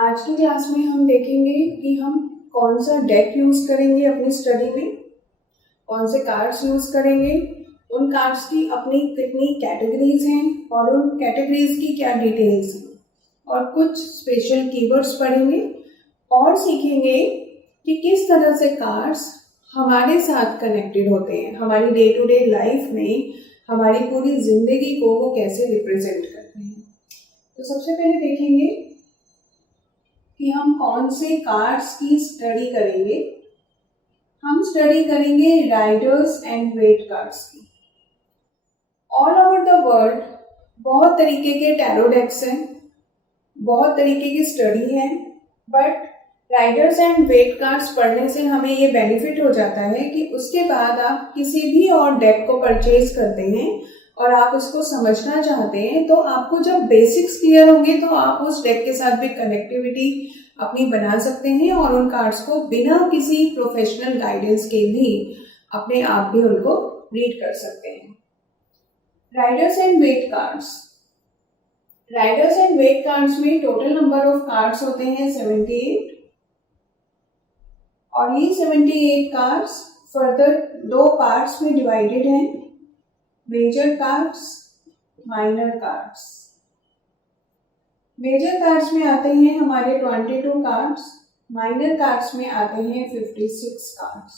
आज की क्लास में हम देखेंगे कि हम कौन सा डेक यूज़ करेंगे अपनी स्टडी में, कौन से कार्ड्स यूज़ करेंगे, उन कार्ड्स की अपनी कितनी कैटेगरीज हैं और उन कैटेगरीज की क्या डिटेल्स हैं, और कुछ स्पेशल कीवर्ड्स पढ़ेंगे और सीखेंगे कि किस तरह से कार्ड्स हमारे साथ कनेक्टेड होते हैं, हमारी डे टू डे लाइफ में हमारी पूरी ज़िंदगी को वो कैसे रिप्रेजेंट करते हैं। तो सबसे पहले देखेंगे कि हम कौन से कार्ड्स की स्टडी करेंगे। हम स्टडी करेंगे राइडर्स एंड वेट कार्ड्स की। ऑल ओवर द वर्ल्ड बहुत तरीके के टैरो डेक्स हैं, बहुत तरीके की स्टडी है, but Riders and Waite cards पढ़ने से हमें ये बेनिफिट हो जाता है कि उसके बाद आप किसी भी और डेक को परचेज करते हैं और आप उसको समझना चाहते हैं, तो आपको जब बेसिक्स क्लियर होंगे तो आप उस डेक के साथ भी कनेक्टिविटी अपनी बना सकते हैं और उन कार्ड्स को बिना किसी प्रोफेशनल गाइडेंस के भी अपने आप भी उनको रीड कर सकते हैं। Riders and Waite cards. Riders and Waite cards में टोटल नंबर ऑफ कार्ड्स होते हैं 78, और ये 78 कार्ड्स फर्दर दो पार्ट्स में डिवाइडेड हैं, major cards, minor cards. Major cards में आते हैं हमारे 22 कार्ड्स, माइनर कार्ड्स में आते हैं 56 कार्ड्स।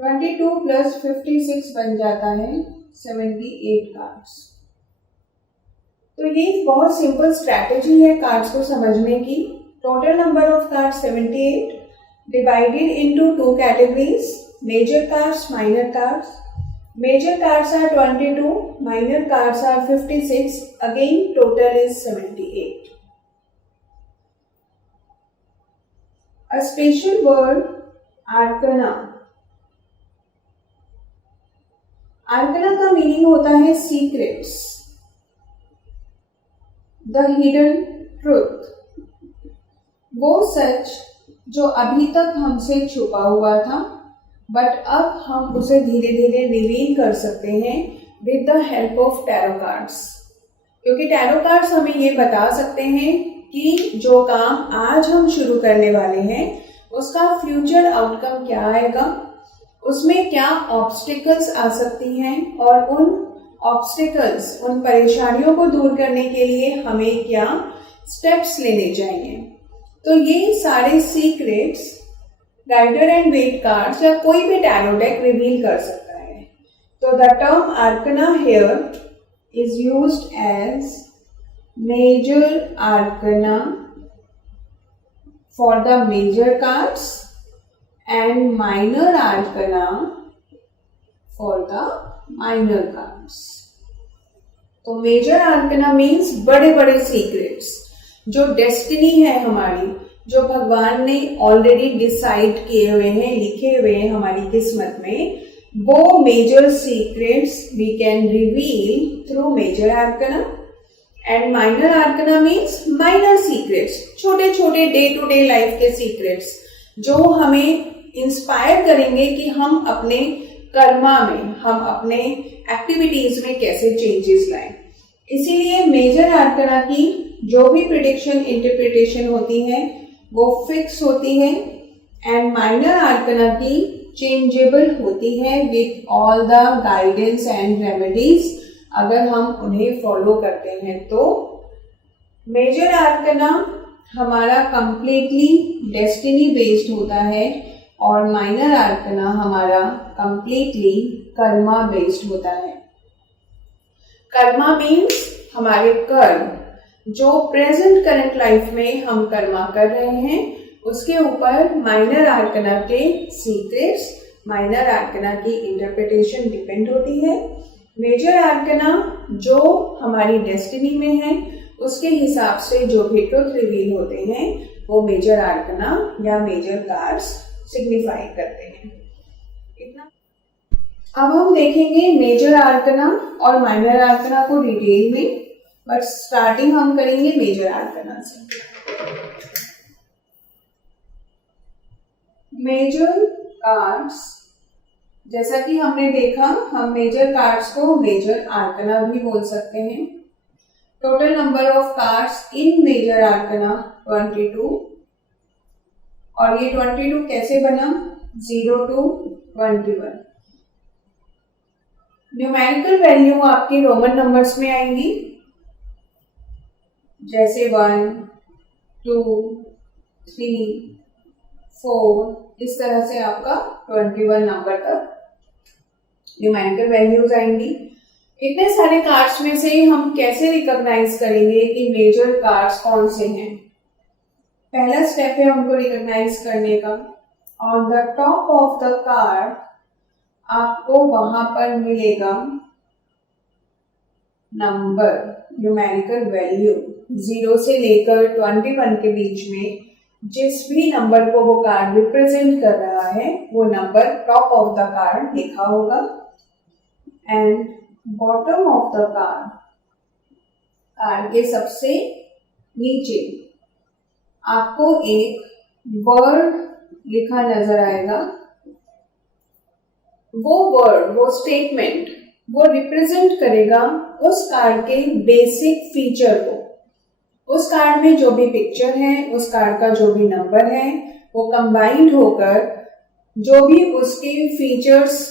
22 प्लस 56 बन जाता है 78 कार्ड्स। तो ये बहुत सिंपल स्ट्रैटेजी है कार्ड्स को समझने की। Total number of cards 78, divided into two categories, major cards, minor cards. Major cards are 22, minor cards are 56. Again, total is 78. A special word, arcana. Arcana का मीनिंग होता है secrets, the hidden truth. वो सच जो अभी तक हमसे छुपा हुआ था, बट अब हम उसे धीरे धीरे रिवील कर सकते हैं with the help of tarot cards, क्योंकि टैरो कार्ड्स हमें ये बता सकते हैं कि जो काम आज हम शुरू करने वाले हैं उसका फ्यूचर आउटकम क्या आएगा, उसमें क्या ऑब्स्टिकल्स आ सकती हैं, और उन ऑब्स्टिकल्स, उन परेशानियों को दूर करने के लिए हमें क्या स्टेप्स लेने चाहिए। तो ये सारे secrets Rider and Waite cards या कोई भी टैरो डेक रिवील कर सकता है। तो the term arcana here is used as major arcana for the major cards and minor arcana for the minor cards. तो मेजर आर्कना मीन्स बड़े बड़े सीक्रेट्स, जो डेस्टिनी है हमारी, जो भगवान ने ऑलरेडी डिसाइड किए हुए हैं, लिखे हुए हैं हमारी किस्मत में, वो major secrets we can reveal through major arcana. And minor arcana means minor secrets, छोटे छोटे डे टू डे लाइफ के सीक्रेट्स जो हमें इंस्पायर करेंगे कि हम अपने कर्मा में, हम अपने एक्टिविटीज में कैसे चेंजेस लाएं। इसीलिए मेजर आर्कना की जो भी प्रिडिक्शन इंटरप्रिटेशन होती है वो फिक्स होती है, एंड माइनर आर्कना की चेंजेबल होती है with all the guidance and remedies, अगर हम उन्हें फॉलो करते हैं। तो मेजर आर्कना हमारा कंप्लीटली डेस्टिनी बेस्ड होता है और माइनर आर्कना हमारा कंप्लीटली कर्मा बेस्ड होता है। कर्मा मीन्स हमारे कर्म, जो प्रेजेंट करंट लाइफ में हम कर्मा कर रहे हैं उसके ऊपर माइनर आर्कना के सीक्रेट्स, माइनर आर्कना की इंटरप्रिटेशन डिपेंड होती है। मेजर आर्कना जो हमारी डेस्टिनी में है उसके हिसाब से जो भी ट्रुथ रिवील होते हैं वो मेजर आर्कना या मेजर कार्ड्स सिग्निफाई करते हैं। इतना। अब हम देखेंगे मेजर आर्कना और माइनर आर्कना को डिटेल में, बट स्टार्टिंग हम करेंगे मेजर आर्कना से। मेजर कार्ड्स, जैसा कि हमने देखा, हम मेजर कार्ड्स को मेजर आर्कना भी बोल सकते हैं। Total number of cards in major arcana 22 और ये 22 कैसे बना 0 to 21। न्यूमेरिकल वैल्यू आपकी रोमन नंबर्स में आएंगी जैसे 1, 2, 3, 4 इस तरह से आपका 21 नंबर तक न्यूमेरिकल वैल्यूज आएंगी। इतने सारे कार्ड्स में से हम कैसे रिकॉग्नाइज करेंगे कि मेजर कार्ड्स कौन से हैं। पहला स्टेप है उनको रिकॉग्नाइज करने का। On the top of the card आपको वहां पर मिलेगा नंबर न्यूमेरिकल वैल्यू 0 से लेकर 21 के बीच में जिस भी नंबर को वो कार्ड रिप्रेजेंट कर रहा है वो number top of the card लिखा होगा and bottom of the card के सबसे नीचे आपको एक वर्ड लिखा नजर आएगा। वो वर्ड, वो स्टेटमेंट, वो रिप्रेजेंट करेगा उस कार्ड के बेसिक फीचर को। उस कार्ड में जो भी पिक्चर है, उस कार्ड का जो भी नंबर है, वो कंबाइंड होकर जो भी उसके फीचर्स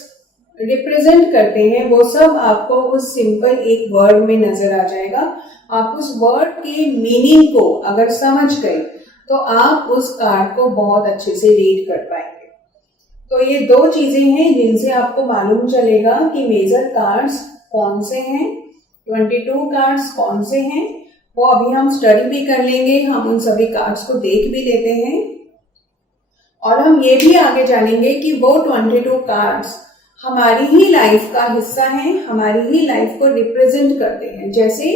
रिप्रेजेंट करते हैं वो सब आपको उस सिंपल एक वर्ड में नजर आ जाएगा। आप उस वर्ड के मीनिंग को अगर समझ गए तो आप उस कार्ड को बहुत अच्छे से रीड कर पाएंगे। तो ये दो चीजें हैं जिनसे आपको मालूम चलेगा कि मेजर कार्ड्स कौन से हैं, 22 कार्ड्स कौन से हैं। वो अभी हम स्टडी भी कर लेंगे, हम उन सभी कार्ड्स को देख भी लेते हैं और हम ये भी आगे जानेंगे कि वो 22 कार्ड्स हमारी ही लाइफ का हिस्सा है, हमारी ही लाइफ को रिप्रेजेंट करते हैं। जैसे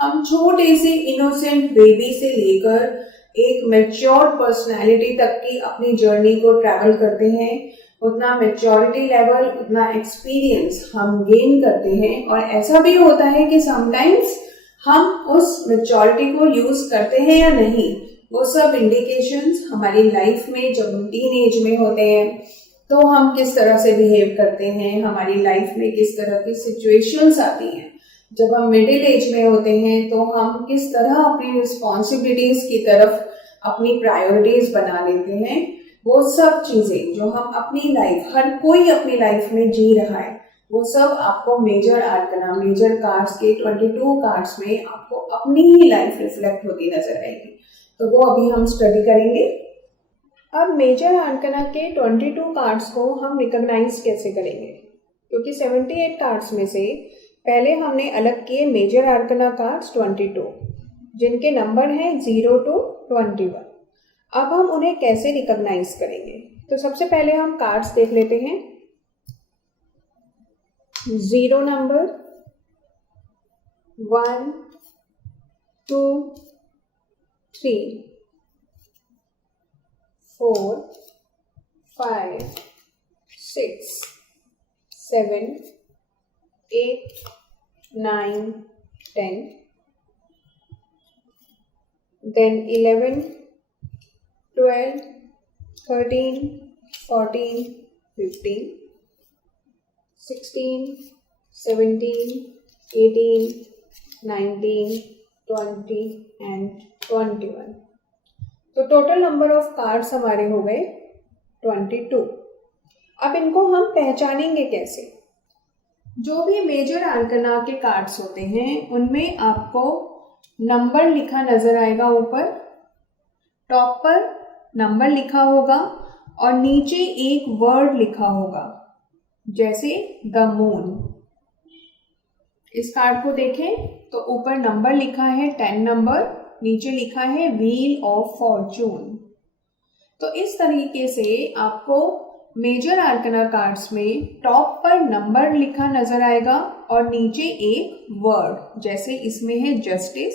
हम छोटे से इनोसेंट बेबी से लेकर एक मैच्योर पर्सनालिटी तक की अपनी जर्नी को ट्रैवल करते हैं, उतना मैच्योरिटी लेवल, उतना एक्सपीरियंस हम गेन करते हैं। और ऐसा भी होता है कि समटाइम्स हम उस मैच्योरिटी को यूज करते हैं या नहीं, वो सब इंडिकेशंस हमारी लाइफ में जब हम टीन एज में होते हैं तो हम किस तरह से बिहेव करते हैं, हमारी लाइफ में किस तरह की सिचुएशंस आती हैं। जब हम मिडिल एज में होते हैं तो हम किस तरह अपनी रिस्पॉन्सिबिलिटीज की तरफ अपनी प्रायोरिटीज बना लेते हैं। वो सब चीजें जो हम अपनी लाइफ, हर कोई अपनी लाइफ में जी रहा है, वो सब आपको मेजर आर्कना, मेजर कार्ड्स के 22 कार्ड्स में आपको अपनी ही लाइफ रिफ्लेक्ट होती नजर आएगी। तो वो अभी हम स्टडी करेंगे। अब मेजर आर्कना के 22 कार्ड्स को हम रिकॉग्नाइज कैसे करेंगे, क्योंकि 78 कार्ड्स में से पहले हमने अलग किए मेजर आर्कना कार्ड्स 22 जिनके नंबर हैं 0 to 21। अब हम उन्हें कैसे रिकॉग्नाइज करेंगे, तो सबसे पहले हम कार्ड्स देख लेते हैं। 0 नंबर, 1, 2, 3, 4, 5, 6, 7, 8, 9, 10, then 11, 12, 13, 14, 15, 16, 17, 18, 19, 20 and 21। तो टोटल नंबर ऑफ कार्ड्स हमारे हो गए 22। अब इनको हम पहचानेंगे कैसे। जो भी मेजर आर्कना के कार्ड्स होते हैं उनमें आपको नंबर लिखा नजर आएगा, ऊपर टॉप पर नंबर लिखा होगा और नीचे एक वर्ड लिखा होगा जैसे द मून। इस कार्ड को देखें तो ऊपर नंबर लिखा है 10 नंबर, नीचे लिखा है व्हील ऑफ फॉर्चून। तो इस तरीके से आपको मेजर आर्कना कार्ड्स में टॉप पर नंबर लिखा नजर आएगा और नीचे एक वर्ड, जैसे इसमें है जस्टिस,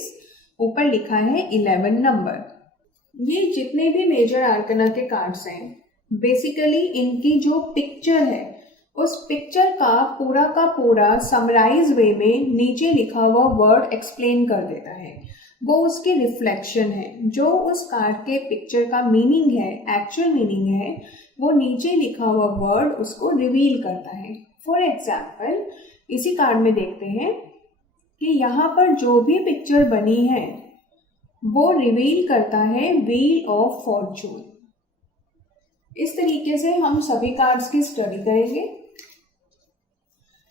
ऊपर लिखा है 11 नंबर। ये जितने भी मेजर आर्कना के कार्ड्स हैं, बेसिकली इनकी जो पिक्चर है उस पिक्चर का पूरा समराइज वे में नीचे लिखा हुआ वर्ड एक्सप्लेन कर देता है। वो उसकी रिफ्लेक्शन है, जो उस कार्ड के पिक्चर का मीनिंग है, एक्चुअल मीनिंग है, वो नीचे लिखा हुआ वर्ड उसको रिवील करता है। फॉर एग्जाम्पल इसी कार्ड में देखते हैं कि यहाँ पर जो भी पिक्चर बनी है वो रिवील करता है व्हील ऑफ फॉर्चून। इस तरीके से हम सभी कार्ड्स की स्टडी करेंगे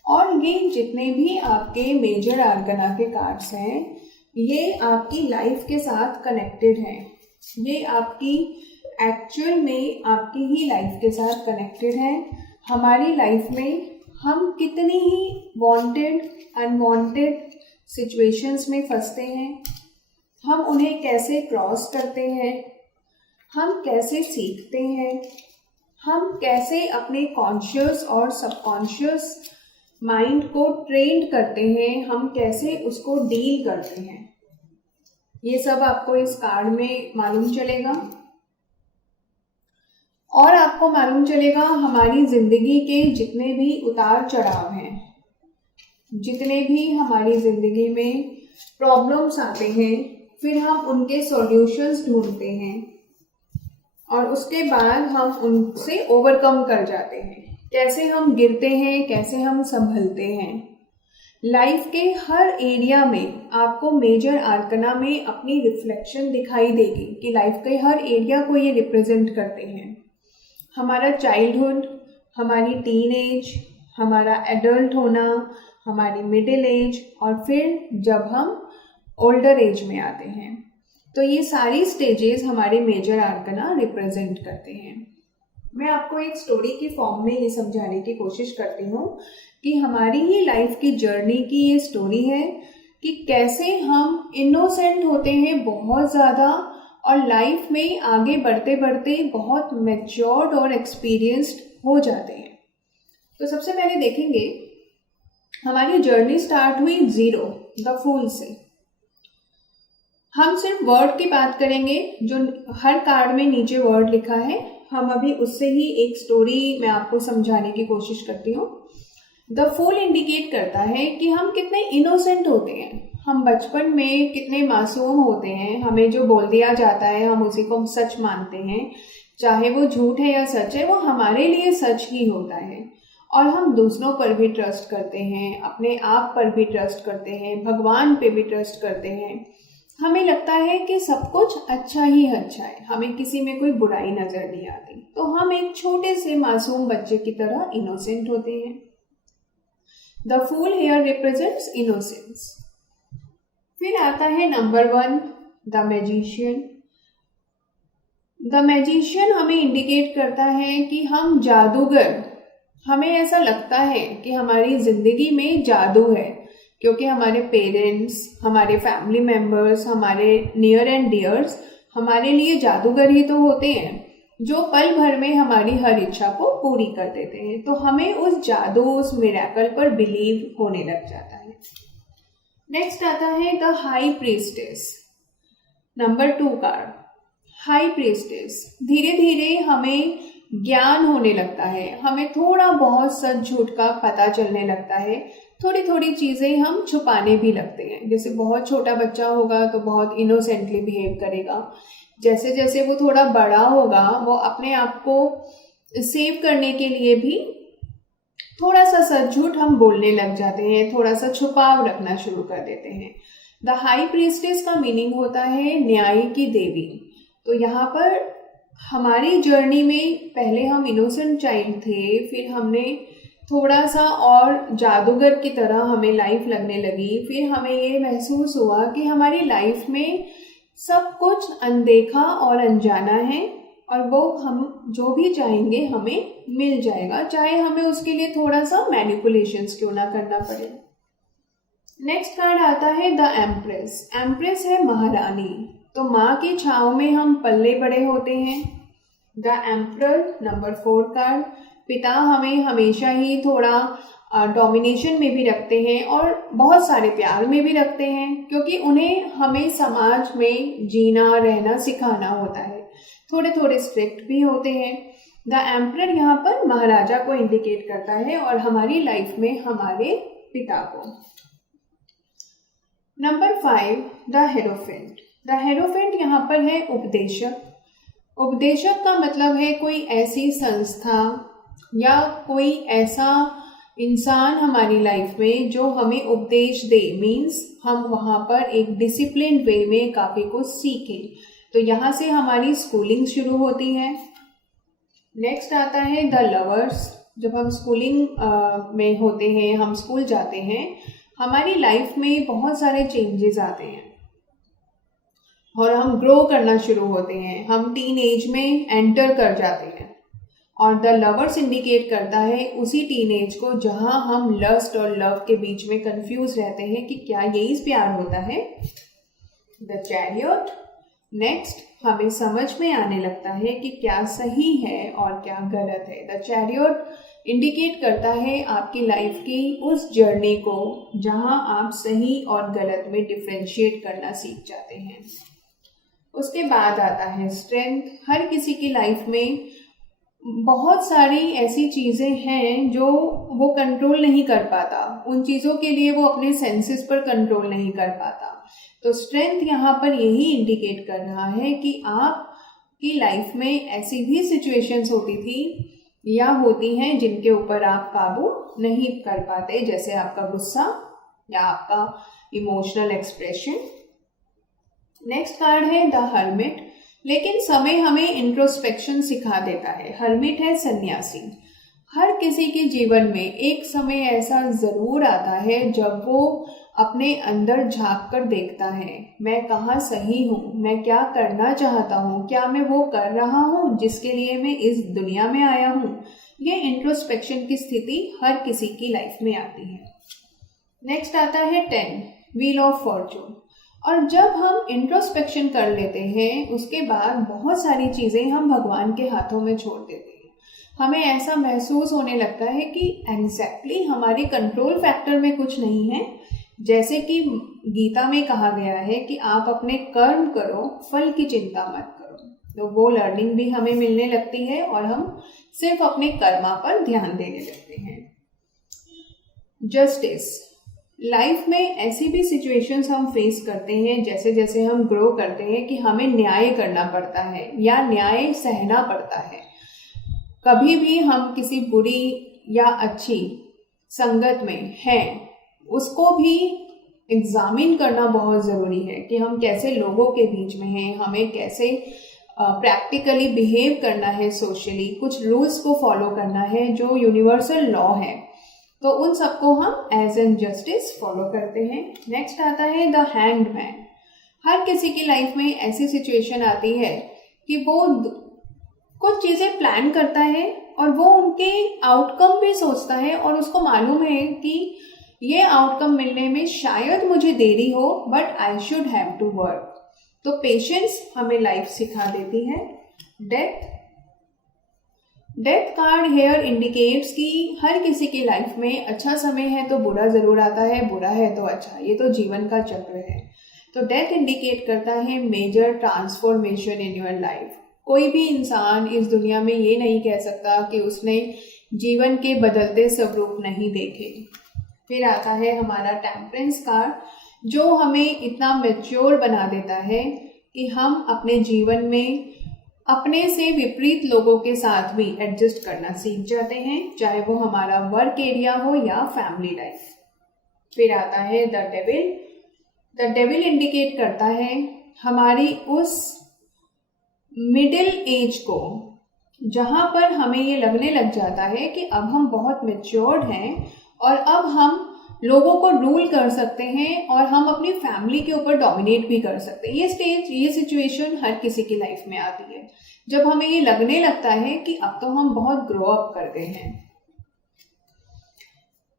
और ये जितने भी आपके मेजर आर्कना के कार्ड्स हैं ये आपकी लाइफ के साथ कनेक्टेड हैं। ये आपकी एक्चुअल में आपकी ही लाइफ के साथ कनेक्टेड हैं। हमारी लाइफ में हम कितनी ही वांटेड अनवांटेड सिचुएशंस में फंसते हैं, हम उन्हें कैसे क्रॉस करते हैं, हम कैसे सीखते हैं, हम कैसे अपने कॉन्शियस और सबकॉन्शियस माइंड को ट्रेंड करते हैं, हम कैसे उसको डील करते हैं, ये सब आपको इस कार्ड में मालूम चलेगा। और आपको मालूम चलेगा हमारी जिंदगी के जितने भी उतार चढ़ाव हैं, जितने भी हमारी जिंदगी में प्रॉब्लम्स आते हैं, फिर हम उनके सॉल्यूशंस ढूंढते हैं और उसके बाद हम उनसे ओवरकम कर जाते हैं। कैसे हम गिरते हैं, कैसे हम संभलते हैं। लाइफ के हर एरिया में आपको मेजर आर्कना में अपनी रिफ्लेक्शन दिखाई देगी कि लाइफ के हर एरिया को ये रिप्रेजेंट करते हैं। हमारा चाइल्डहुड, हमारी टीन एज, हमारा एडल्ट होना, हमारी मिडिल एज और फिर जब हम ओल्डर एज में आते हैं। तो ये सारी स्टेजेस हमारे मेजर आर्कना रिप्रेजेंट करते हैं। मैं आपको एक स्टोरी की फॉर्म में ये समझाने की कोशिश करती हूँ कि हमारी ही लाइफ की जर्नी की ये स्टोरी है कि कैसे हम इनोसेंट होते हैं बहुत ज़्यादा और लाइफ में आगे बढ़ते बढ़ते बहुत मैच्योर्ड और एक्सपीरियंस्ड हो जाते हैं। तो सबसे पहले देखेंगे हमारी जर्नी स्टार्ट हुई जीरो द फूल से। हम सिर्फ वर्ड की बात करेंगे जो हर कार्ड में नीचे वर्ड लिखा है। हम अभी उससे ही एक स्टोरी मैं आपको समझाने की कोशिश करती हूँ। द फूल इंडिकेट करता है कि हम कितने इनोसेंट होते हैं, हम बचपन में कितने मासूम होते हैं। हमें जो बोल दिया जाता है हम उसी को सच मानते हैं, चाहे वो झूठ है या सच है, वो हमारे लिए सच ही होता है। और हम दूसरों पर भी ट्रस्ट करते हैं, अपने आप पर भी ट्रस्ट करते हैं, भगवान पे भी ट्रस्ट करते हैं। हमें लगता है कि सब कुछ अच्छा ही अच्छा है, हमें किसी में कोई बुराई नजर नहीं आती। तो हम एक छोटे से मासूम बच्चे की तरह इनोसेंट होते हैं। The fool here represents innocence. फिर आता है number 1 the magician. The magician हमें इंडिकेट करता है कि हम जादूगर, हमें ऐसा लगता है कि हमारी जिंदगी में जादू है क्योंकि हमारे पेरेंट्स, हमारे फैमिली मेम्बर्स, हमारे नियर एंड डियर्स हमारे लिए जादूगर ही तो होते हैं जो पल भर में हमारी हर इच्छा को पूरी कर देते हैं। तो हमें उस जादू, उस मिरेकल पर बिलीव होने लग जाता है। नेक्स्ट आता है the high priestess, number 2 card. High priestess, धीरे धीरे हमें ज्ञान होने लगता है, हमें थोड़ा बहुत सच झूठ का पता चलने लगता है, थोड़ी थोड़ी चीज़ें हम छुपाने भी लगते हैं। जैसे बहुत छोटा बच्चा होगा तो बहुत इनोसेंटली बिहेव करेगा, जैसे जैसे वो थोड़ा बड़ा होगा वो अपने आप को सेव करने के लिए भी थोड़ा सा सच झूठ हम बोलने लग जाते हैं, थोड़ा सा छुपाव रखना शुरू कर देते हैं। द हाई प्रीस्टेस का मीनिंग होता है न्याय की देवी। तो यहाँ पर हमारी जर्नी में पहले हम इनोसेंट चाइल्ड थे, फिर हमने थोड़ा सा और जादूगर की तरह हमें लाइफ लगने लगी, फिर हमें ये महसूस हुआ कि हमारी लाइफ में सब कुछ अनदेखा और अनजाना है और वो हम जो भी चाहेंगे हमें मिल जाएगा, चाहे हमें उसके लिए थोड़ा सा मैनिपुलेशंस क्यों ना करना पड़े। नेक्स्ट कार्ड आता है द एम्प्रेस। एम्प्रेस है महारानी। तो माँ की छाँव में हम पल्ले बड़े होते हैं। The emperor, number 4 card. पिता हमें हमेशा ही थोड़ा डोमिनेशन में भी रखते हैं और बहुत सारे प्यार में भी रखते हैं क्योंकि उन्हें हमें समाज में जीना रहना सिखाना होता है। थोड़े थोड़े स्ट्रिक्ट भी होते हैं। द एम्परर यहाँ पर महाराजा को इंडिकेट करता है और हमारी लाइफ में हमारे पिता को। Number 5 the hierophant. The hierophant यहाँ पर है उपदेशक। उपदेशक का मतलब है कोई ऐसी संस्था या कोई ऐसा इंसान हमारी लाइफ में जो हमें उपदेश दे, मीन्स हम वहाँ पर एक डिसिप्लिन वे में काफ़ी कुछ सीखें। तो यहाँ से हमारी स्कूलिंग शुरू होती है। नेक्स्ट आता है द लवर्स। जब हम स्कूलिंग में होते हैं, हम स्कूल जाते हैं, हमारी लाइफ में बहुत सारे चेंजेस आते हैं और हम ग्रो करना शुरू होते हैं। हम टीन एज में एंटर कर जाते हैं और द लवर्स इंडिकेट करता है उसी टीन एज को जहां हम लस्ट और लव के बीच में कंफ्यूज रहते हैं कि क्या यही प्यार होता है। The chariot. नेक्स्ट, हमें समझ में आने लगता है कि क्या सही है और क्या गलत है। द चैरियट इंडिकेट करता है आपकी लाइफ की उस जर्नी को जहां आप सही और गलत में डिफरेंशिएट करना सीख जाते हैं। उसके बाद आता है स्ट्रेंथ। हर किसी की लाइफ में बहुत सारी ऐसी चीज़ें हैं जो वो कंट्रोल नहीं कर पाता, उन चीज़ों के लिए वो अपने सेंसेस पर कंट्रोल नहीं कर पाता। तो स्ट्रेंथ यहाँ पर यही इंडिकेट कर रहा है कि आपकी लाइफ में ऐसी भी सिचुएशंस होती थी या होती हैं जिनके ऊपर आप काबू नहीं कर पाते, जैसे आपका गुस्सा या आपका इमोशनल एक्सप्रेशन। नेक्स्ट कार्ड है द हर्मिट। लेकिन समय हमें इंट्रोस्पेक्शन सिखा देता है। हर्मिट है सन्यासी। हर किसी के जीवन में एक समय ऐसा जरूर आता है जब वो अपने अंदर झांक कर देखता है, मैं कहाँ सही हूँ, मैं क्या करना चाहता हूँ, क्या मैं वो कर रहा हूँ जिसके लिए मैं इस दुनिया में आया हूँ। ये इंट्रोस्पेक्शन की स्थिति हर किसी की लाइफ में आती है। नेक्स्ट आता है 10, व्हील ऑफ फॉर्चून। और जब हम इंट्रोस्पेक्शन कर लेते हैं उसके बाद बहुत सारी चीज़ें हम भगवान के हाथों में छोड़ देते हैं। हमें ऐसा महसूस होने लगता है कि एग्जैक्टली हमारी कंट्रोल फैक्टर में कुछ नहीं है। जैसे कि गीता में कहा गया है कि आप अपने कर्म करो, फल की चिंता मत करो। तो वो लर्निंग भी हमें मिलने लगती है और हम सिर्फ अपने कर्मा पर ध्यान देने लगते हैं। जस्टिस। लाइफ में ऐसी भी सिचुएशंस हम फेस करते हैं जैसे जैसे हम ग्रो करते हैं कि हमें न्याय करना पड़ता है या न्याय सहना पड़ता है। कभी भी हम किसी बुरी या अच्छी संगत में हैं, उसको भी एग्जामिन करना बहुत ज़रूरी है कि हम कैसे लोगों के बीच में हैं, हमें कैसे प्रैक्टिकली बिहेव करना है, सोशली कुछ रूल्स को फॉलो करना है जो यूनिवर्सल लॉ है। तो उन सबको हम एज एन जस्टिस फॉलो करते हैं। नेक्स्ट आता है द हैंग्ड मैन। हर किसी की लाइफ में ऐसी सिचुएशन आती है कि वो कुछ चीज़ें प्लान करता है और वो उनके आउटकम भी सोचता है और उसको मालूम है कि ये आउटकम मिलने में शायद मुझे देरी हो, but I should have to work. तो पेशेंस हमें लाइफ सिखा देती है। डेथ कार्ड हेयर इंडिकेट्स कि हर किसी की लाइफ में अच्छा समय है तो बुरा जरूर आता है, बुरा है तो अच्छा, ये तो जीवन का चक्र है। तो डेथ इंडिकेट करता है major transformation in your life. कोई भी इंसान इस दुनिया में ये नहीं कह सकता कि उसने जीवन के बदलते स्वरूप नहीं देखे। फिर आता है हमारा टेम्परेंस कार्ड, जो हमें इतना मैच्योर बना देता है कि हम अपने जीवन में अपने से विपरीत लोगों के साथ भी एडजस्ट करना सीख जाते हैं, चाहे वो हमारा वर्क एरिया हो या फैमिली लाइफ। फिर आता है the devil. The devil indicate करता है हमारी उस मिडिल एज को जहाँ पर हमें ये लगने लग जाता है कि अब हम बहुत मैच्योर्ड हैं और अब हम लोगों को रूल कर सकते हैं और हम अपनी फैमिली के ऊपर डोमिनेट भी कर सकते हैं। ये स्टेज, ये सिचुएशन हर किसी की लाइफ में आती है जब हमें ये लगने लगता है कि अब तो हम बहुत ग्रो अप कर गए हैं।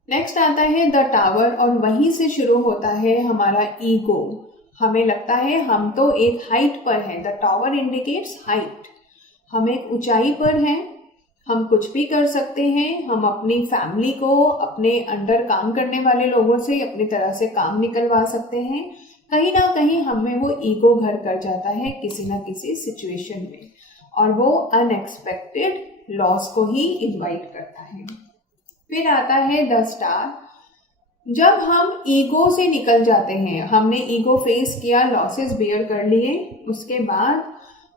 नेक्स्ट आता है द टावर और वहीं से शुरू होता है हमारा ईगो। हमें लगता है हम तो एक हाइट पर हैं। The tower indicates height. हम एक ऊंचाई पर हैं, हम कुछ भी कर सकते हैं, हम अपनी फैमिली को अपने अंडर काम करने वाले लोगों से अपनी तरह से काम निकलवा सकते हैं। कहीं ना कहीं हमें वो ईगो घर कर जाता है किसी ना किसी सिचुएशन में और वो अनएक्सपेक्टेड लॉस को ही इनवाइट करता है। फिर आता है द स्टार। जब हम ईगो से निकल जाते हैं, हमने ईगो फेस किया, लॉसेस बेयर कर लिए, उसके बाद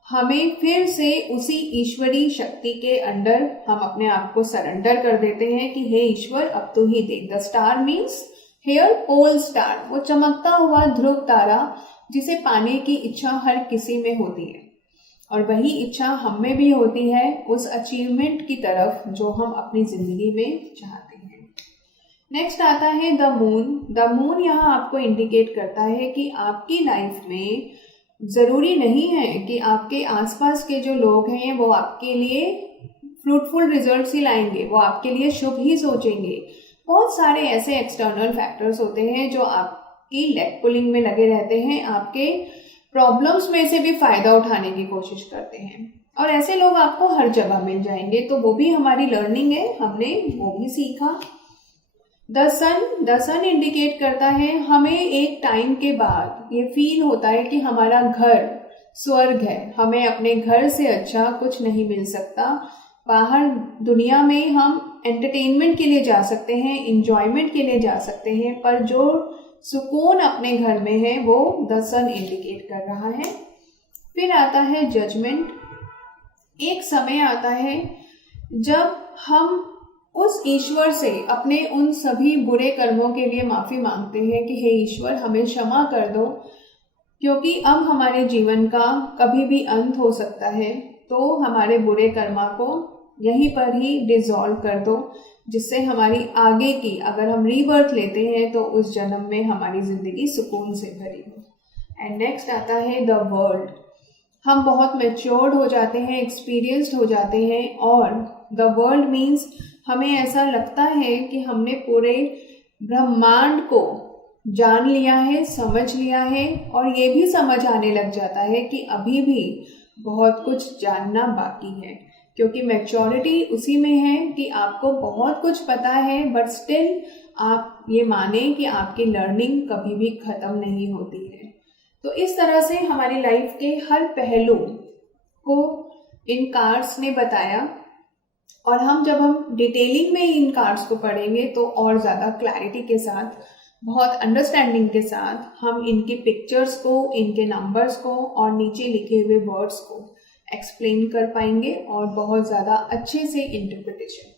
हमें फिर से उसी ईश्वरी शक्ति के अंडर हम अपने आप को सरेंडर कर देते हैं कि हे ईश्वर अब तू ही देख। The star means here pole star, वो चमकता हुआ ध्रुव तारा जिसे पाने की इच्छा हर किसी में होती है, और वही इच्छा हम में भी होती है उस अचीवमेंट की तरफ जो हम अपनी जिंदगी में चाहते हैं। नेक्स्ट आता है द मून। द मून यहाँ आपको इंडिकेट करता है कि आपकी लाइफ में जरूरी नहीं है कि आपके आसपास के जो लोग हैं वो आपके लिए फ्रूटफुल रिजल्ट्स ही लाएंगे, वो आपके लिए शुभ ही सोचेंगे। बहुत सारे ऐसे एक्सटर्नल फैक्टर्स होते हैं जो आपकी लेग पुलिंग में लगे रहते हैं, आपके प्रॉब्लम्स में से भी फायदा उठाने की कोशिश करते हैं, और ऐसे लोग आपको हर जगह मिल जाएंगे। तो वो भी हमारी लर्निंग है, हमने वो भी सीखा। द सन इंडिकेट करता है हमें एक टाइम के बाद ये फील होता है कि हमारा घर स्वर्ग है, हमें अपने घर से अच्छा कुछ नहीं मिल सकता। बाहर दुनिया में हम एंटरटेनमेंट के लिए जा सकते हैं, इंजॉयमेंट के लिए जा सकते हैं, पर जो सुकून अपने घर में है वो द सन इंडिकेट कर रहा है। फिर आता है जजमेंट। एक समय आता है जब हम उस ईश्वर से अपने उन सभी बुरे कर्मों के लिए माफी मांगते हैं कि हे ईश्वर हमें क्षमा कर दो, क्योंकि अब हमारे जीवन का कभी भी अंत हो सकता है, तो हमारे बुरे कर्मा को यहीं पर ही डिसॉल्व कर दो, जिससे हमारी आगे की अगर हम रीबर्थ लेते हैं तो उस जन्म में हमारी जिंदगी सुकून से भरी हो। एंड नेक्स्ट आता है द वर्ल्ड। हम बहुत मैच्योर्ड हो जाते हैं, एक्सपीरियंस्ड हो जाते हैं, और द वर्ल्ड मीन्स हमें ऐसा लगता है कि हमने पूरे ब्रह्मांड को जान लिया है, समझ लिया है, और ये भी समझ आने लग जाता है कि अभी भी बहुत कुछ जानना बाकी है, क्योंकि मैच्योरिटी उसी में है कि आपको बहुत कुछ पता है, बट स्टिल आप ये माने कि आपकी लर्निंग कभी भी ख़त्म नहीं होती है। तो इस तरह से हमारी लाइफ के हर पहलू को इन कार्ड्स ने बताया, और जब हम डिटेलिंग में इन कार्ड्स को पढ़ेंगे तो और ज़्यादा क्लैरिटी के साथ, बहुत अंडरस्टैंडिंग के साथ हम इनकी पिक्चर्स को, इनके नंबर्स को और नीचे लिखे हुए वर्ड्स को एक्सप्लेन कर पाएंगे और बहुत ज़्यादा अच्छे से इंटरप्रिटेशन